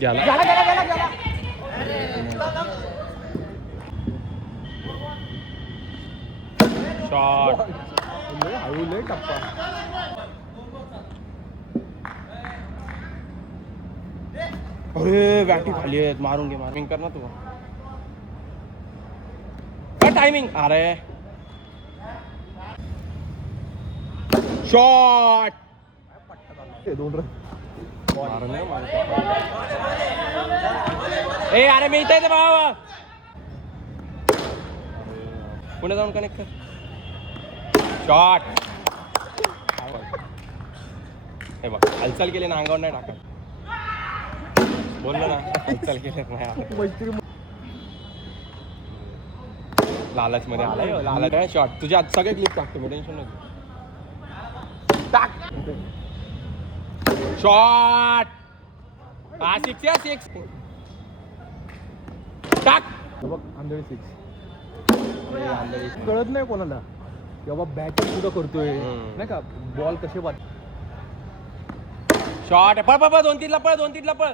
गेला शॉट. हळू लय टप्पा. अरे बॅटी खाली आहेत, मारून घे मारून कर ना तू. टायमिंग. अरे शॉट. 2 रन. ए अरे मी इथे येते भावा. पुढे जाऊन कनेक्ट कर. शॉट. हे बघ हालचाल केली ना, अंगावर नाही टाकत. बोललो ना हालचाल केली नाही. लालच मध्ये आलाय. लालच आहे शॉट. तुझ्या आज सगळे क्लिप टाकतो मी, टेन्शन नको. टाक शॉट. 6 टाक. बघ अंधळी 6. कळत नाही कोणाला की बाबा बॅटिंग सुद्धा करतोय नाही का, बॉल कसे वाट. शॉट. पळ 2-3 ला पळ.